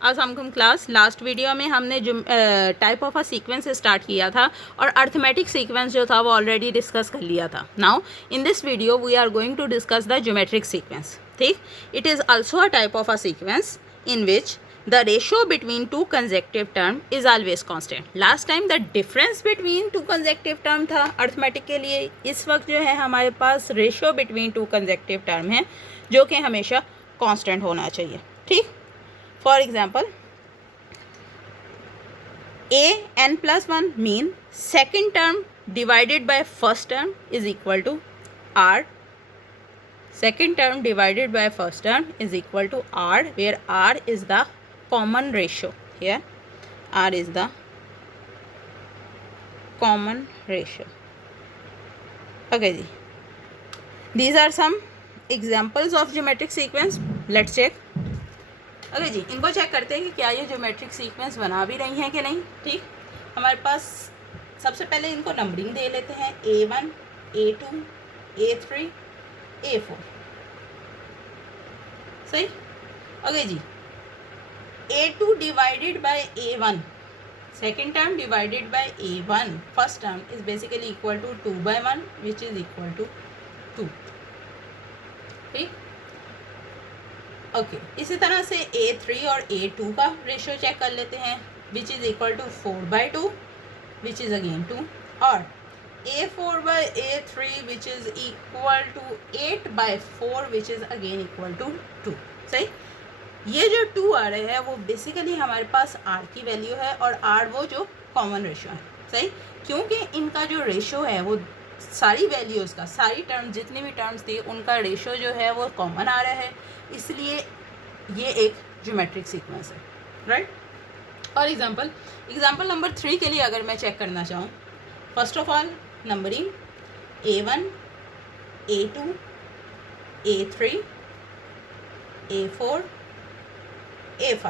असमकुम class. Last video में हमने type of a sequence start किया था और अर्थमेटिक सीक्वेंस जो था वो ऑलरेडी डिस्कस कर लिया था। Now in this video we are going to discuss the geometric sequence. ठीक, it is also a type of a sequence in which the ratio between two consecutive term is always constant. Last time the difference between two consecutive term था arithmetic के लिए। इस वक्त जो है हमारे पास ratio between two consecutive term है जो कि हमेशा कांस्टेंट होना चाहिए। ठीक, for example an+1 mean second term divided by first term is equal to r. Second term divided by first term is equal to r, where r is the common ratio. Here r is the common ratio. Okay ji, these are some examples of geometric sequence. Let's check. Okay जी, इनको check करते हैं कि क्या ये geometric sequence बना भी रही हैं कि नहीं। ठीक, हमारे पास सबसे पहले इनको नंबरिंग दे लेते हैं A1, A2, A3, A4। सही। ओके जी, A2 divided by A1, second term divided by A1 first term is basically equal to 2/1 which is equal to 2। ठीक, ओके इसी तरह से A3 और A2 का रेशियो चेक कर लेते हैं which is equal to 4/2 which is again 2, और A4/A3 which is equal to 8/4 which is again equal to 2। सही, ये जो 2 आ रहे हैं वो बेसिकली हमारे पास R की वैल्यू है और R वो जो कॉमन रेशियो है। सही, क्योंकि इनका जो रेशियो है वो सारी वैल्यूज़ का, सारी टर्म जितनी भी टर्म्स थी उनका रेशियो जो है वो कॉमन आ रहा है, इसलिए ये एक ज्योमेट्रिक सीक्वेंस है। राइट, और एग्जांपल नंबर 3 के लिए अगर मैं चेक करना चाहूँ, first of all numbering A1, A2, A3, A4, A5।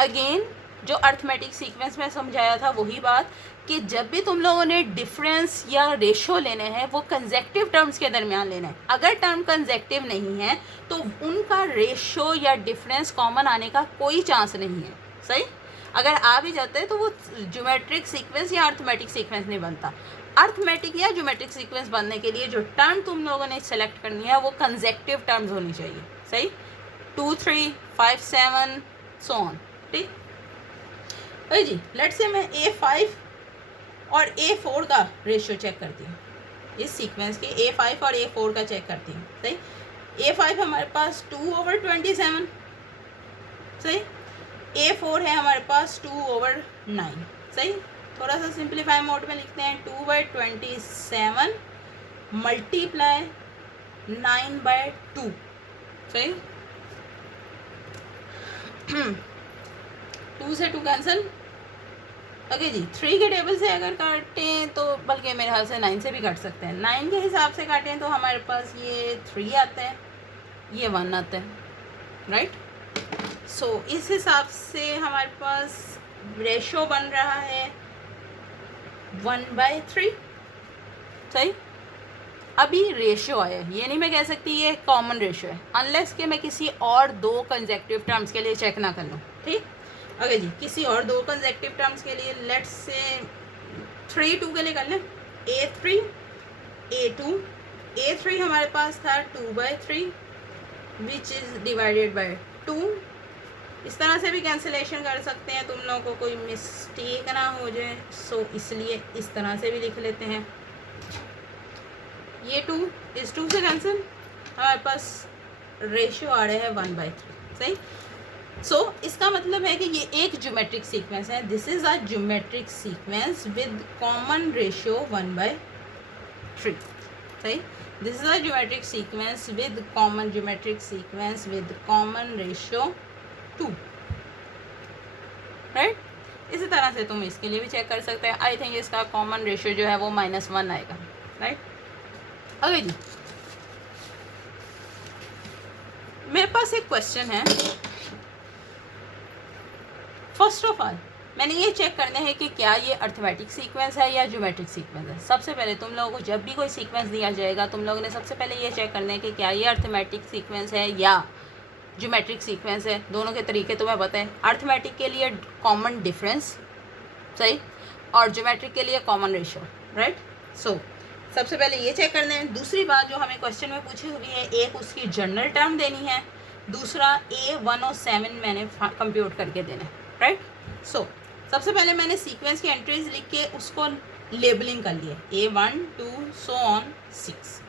Again जो अर्थमेटिक सीक्वेंस में समझाया था वही बात कि जब भी तुम लोगों ने डिफरेंस या रेशियो लेने हैं वो कंसेक्टिव टर्म्स के दरमियान लेना है। अगर टर्म कंसेक्टिव नहीं है तो उनका रेशियो या डिफरेंस कॉमन आने का कोई चांस नहीं है। सही, अगर आ भी जाता है तो वो ज्योमेट्रिक सीक्वेंस या अर्थमेटिक सीक्वेंस नहीं बनता। अर्थमेटिक या ज्योमेट्रिक सीक्वेंस बनने के लिए जो टर्म तुम लोगों ने सेलेक्ट करनी है वो कंसेक्टिव टर्म्स होनी चाहिए। सही, 2, 3, 5, 7 सो ऑन। ठीक भाई जी, लेट्स से मैं A5 और A4 का रेशियो चेक करती हूँ। इस सीक्वेंस के A5 और A4 का चेक करती हूँ। सही, A5 हमारे पास 2/27। सही, A4 है हमारे पास 2/9। सही, थोड़ा सा सिंप्लीफाई मोड में लिखते हैं 2/27 मल्टीप्लाई 9/2। सही, 2 से 2 कैंसिल। ओके जी, 3 के टेबल से अगर काटें तो बल्कि मेरे ख्याल से 9 से भी काट सकते हैं। 9 के हिसाब से काटें तो हमारे पास ये 3 आता है, ये 1 आता है। राइट, सो इस हिसाब से हमारे पास रेशो बन रहा है 1/3। सही, अभी रेशियो आया, ये नहीं मैं कह सकती ये कॉमन रेशियो है अनलेस कि मैं किसी और 2 कंसेक्टिव टर्म्स के लिए चेक ना कर लूँ। ठीक, ओके जी, किसी और 2 कंसेक्टिव टर्म्स के लिए लेट्स से 3, 2 के लिए कर लें A3, A2। A3 हमारे पास था 2/3 विच इज़ डिवाइडेड बाय 2। इस तरह से भी कैंसिलेशन कर सकते हैं, तुम लोगों को कोई मिस्टेक ना हो जाए, सो इसलिए इस तरह से भी लिख लेते हैं। ये 2 इस 2 से कैंसिल, हमारे पास रेशियो आ रहा है 1/3। सही, सो इसका मतलब है कि ये एक ज्योमेट्रिक सीक्वेंस है। This is a geometric sequence with common ratio 1/3। सही, this is a geometric sequence with common geometric sequence with common ratio 2। Right, इसी तरह से तुम इसके लिए भी चेक कर सकते हैं। आई थिंक इसका कॉमन रेशियो जो है वो -1 आएगा। राइट, ओके जी, मेरे पास एक क्वेश्चन है। फर्स्ट ऑफ ऑल मैंने ये चेक करना है कि क्या ये अर्थमेटिक सीक्वेंस है या ज्योमेट्रिक सीक्वेंस है। सबसे पहले तुम लोगों को जब भी कोई सीक्वेंस दिया जाएगा तुम लोगों ने सबसे पहले ये चेक करना है कि क्या ये अर्थमेटिक सीक्वेंस है या ज्योमेट्रिक सीक्वेंस है, दोनों के तरीके तुम्हें पता है। अर्थमेटिक के लिए कॉमन डिफरेंस, सही, और ज्योमेट्रिक के लिए कॉमन रेशियो, राइट। सो सबसे पहले ये चेक करना है। दूसरी बात जो हमें क्वेश्चन में पूछी हुई है, एक उसकी जनरल टर्म देनी है, दूसरा A107 मैंने कंप्यूट करके देना है, राइट। सो सबसे पहले मैंने सीक्वेंस की एंट्रीज लिख के उसको लेबलिंग कर लिया, A1 2 सो ऑन 6,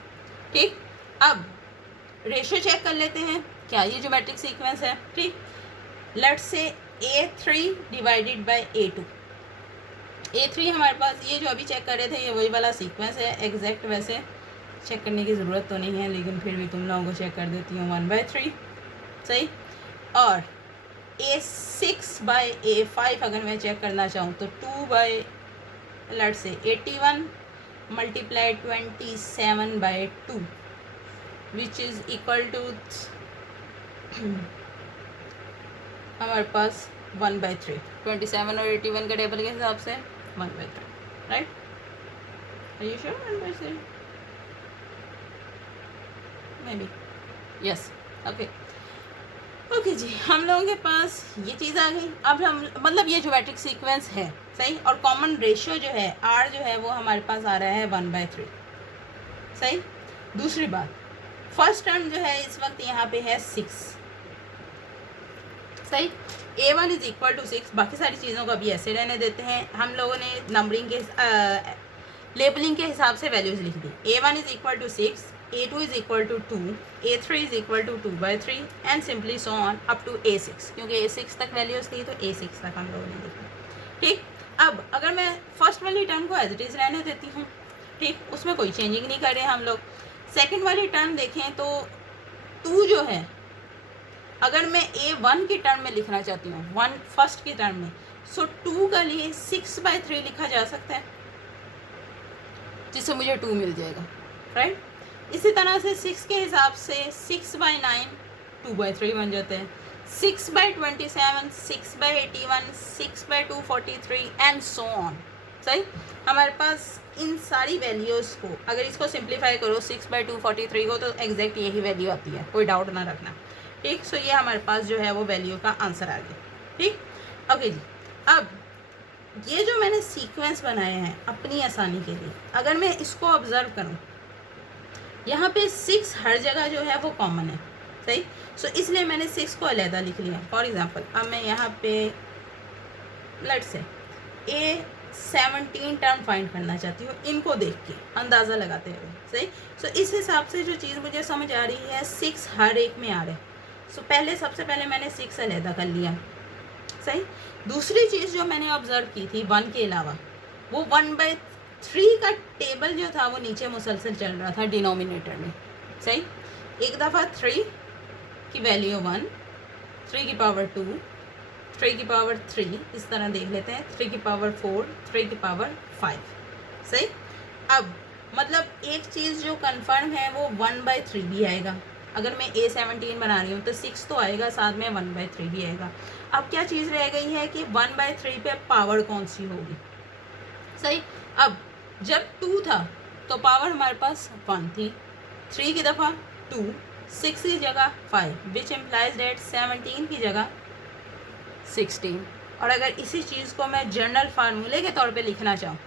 ठीक। अब रेशियो चेक कर लेते हैं, क्या ये ज्योमेट्रिक सीक्वेंस है, ठीक। Let's say A3 divided by A2। A3 हमारे पास, ये जो अभी चेक कर रहे थे, ये वही वाला सीक्वेंस है एग्जैक्ट। वैसे चेक करने की ज़रूरत तो नहीं है, लेकिन फिर भी तुम लोगों को चेक कर देती हूँ, 1/3, सही। और A6/A5 अगर मैं चेक करना चाहूँ तो 2/81 multiply 27/2 which is equal to हमारे पास 1/3। 27 और 81 के टेबल के हिसाब से 1/3, right. Are you sure 1/3? Maybe, yes, okay okay जी। हम लोगों के पास ये चीज़ आ गई। अब हम, मतलब ये ज्योमेट्रिक सीक्वेंस है, सही। और कॉमन रेशियो जो है R जो है वो हमारे पास आ रहा है 1/3, सही। दूसरी बात, फर्स्ट टर्म जो है इस वक्त यहाँ पे है 6, सही। A1 is equal to 6। बाकी सारी चीज़ों को अभी ऐसे रहने देते हैं। हम लोगों ने नंबरिंग के लेबलिंग के हिसाब से वैल्यूज़ लिख दी। A1 is equal to 6, A2 is equal to 2, A3 is equal to 2/3 and simply so on up to A6, क्योंकि A6 तक वैल्यूज़ थी तो A6 तक हम लोगों ने लिखा, ठीक। अब अगर मैं फर्स्ट वाली टर्म को एज इट इज़ रहने देती हूँ, ठीक, उसमें कोई चेंजिंग नहीं कर रहे हम लोग। सेकेंड वाली टर्म देखें तो 2 जो है, अगर मैं A1 की टर्म में लिखना चाहती हूँ, 1 फर्स्ट की टर्म में, सो 2 का लिए 6/3 लिखा जा सकता है, जिससे मुझे 2 मिल जाएगा, राइट। इसी तरह से 6 के हिसाब से 6/9 2/3 बन जाते हैं, 6/27 6/81 6/243 एंड सो ऑन, सही। हमारे पास इन सारी वैल्यूज़ को अगर इसको सिंप्लीफाई करो 6/243 को, तो एग्जैक्ट यही वैल्यू आती है, कोई डाउट ना रखना, ठीक। सो ये हमारे पास जो है वो वैल्यू का आंसर आ गया, ठीक। ओके जी। अब ये जो मैंने सीक्वेंस बनाए हैं अपनी आसानी के लिए, अगर मैं इसको ऑब्जर्व करूं, यहाँ पे 6 हर जगह जो है वो कॉमन है, सही। सो इसलिए मैंने 6 को अलहदा लिख लिया। फॉर एग्जांपल अब मैं यहाँ पे let's say A17 term find करना चाहती हूँ, इनको देख के अंदाज़ा लगाते हुए, सही। सो इस हिसाब से जो चीज़ मुझे समझ आ रही है, 6 हर एक में आ रहे हैं। सो सबसे पहले मैंने 6 अलहदा कर लिया, सही। दूसरी चीज़ जो मैंने ऑब्जर्व की थी 1 के अलावा, वो 1/3 का टेबल जो था वो नीचे मुसलसल चल रहा था डिनोमिनेटर में, सही। एक दफ़ा 3 की वैल्यू 1, 3 की पावर 2, 3 की पावर 3, इस तरह देख लेते हैं, 3 की पावर 4, 3 की पावर 5, सही। अब मतलब एक चीज़ जो कंफर्म है वो 1/3 भी आएगा। अगर मैं A17 बना रही हूँ तो 6 तो आएगा, साथ में 1/3 भी आएगा। अब क्या चीज़ रह गई है कि 1/3 पे पावर कौन सी होगी, सही। अब जब 2 था तो पावर हमारे पास 1 थी, 3 की दफ़ा 2, 6 की जगह 5, विच एम्प्लाइज डेट 17 की जगह 16। और अगर इसी चीज़ को मैं जनरल फार्मूले के तौर पे लिखना चाहूँ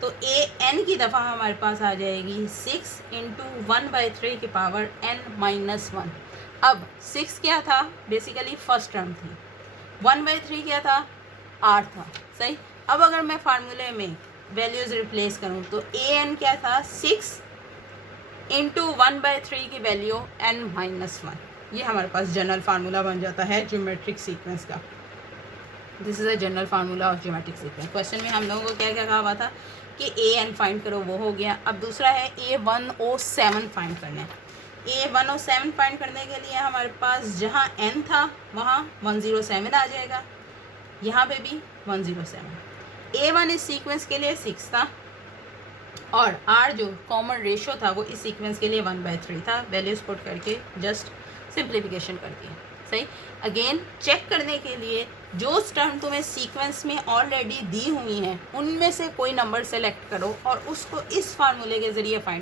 तो an की दफ़ा हमारे पास आ जाएगी 6 इंटू 1/3 की पावर n-1। अब 6 क्या था, बेसिकली फर्स्ट टर्म थी, 1/3 क्या था, r था, सही। अब अगर मैं फार्मूले में वैल्यूज़ रिप्लेस करूँ तो an क्या था, 6 इंटू 1/3 की वैल्यू n-1। ये हमारे पास जनरल फार्मूला बन जाता है ज्योमेट्रिक सीक्वेंस का। This is a general formula of geometric sequence. Question में हम लोगों को क्या क्या कहा हुआ था कि an फाइंड करो, वो हो गया। अब दूसरा है A107 फाइंड करना है। A107 फाइंड करने के लिए हमारे पास जहाँ n था वहाँ 107 आ जाएगा, यहाँ पे भी 107। A1 इस सीक्वेंस के लिए 6 था और R जो कॉमन रेशियो था वो इस सीक्वेंस के लिए 1/3 था। वैल्यूज पुट करके जस्ट सिंप्लीफिकेशन कर दिया, सही। अगेन चेक करने के लिए जो टर्म तुम्हें सीक्वेंस में ऑलरेडी दी हुई हैं उनमें से कोई नंबर सेलेक्ट करो और उसको इस फार्मूले के ज़रिए फाइंड